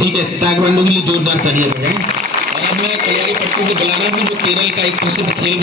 ठीक है, ताइक्वांडो के लिए जोरदार तालियां बजाएं। और अब मैं कल्याणी पट्टू को बुला रहा हूँ, जो केरल का एक प्रसिद्ध खेल